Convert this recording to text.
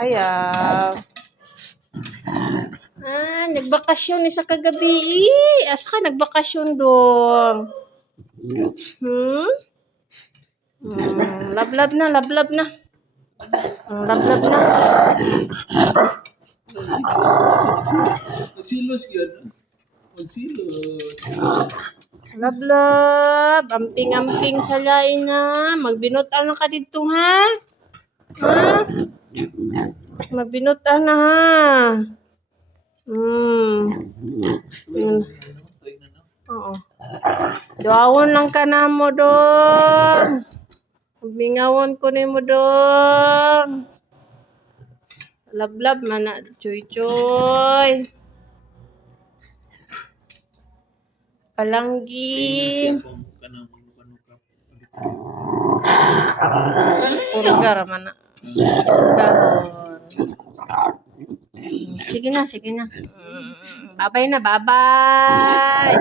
Ayaw. Nagbakasyon ni sa kagabi. Asa ka nagbakasyon dong? Lablab na, lablab na. Lablab na. Magsilos yun. Magsilos. Lablab. Amping-amping sa lain na. Magbinutan na ka dito, ha? Ha? Magbinutan na, ha? Oo. Duawon lang ka na mo, dong. Mingawan ko ni mo, dong. Lablab man na, choy-choy. Palanggi. Purgar man na. Purgaron. Sige na, sige na. Babay na, babay.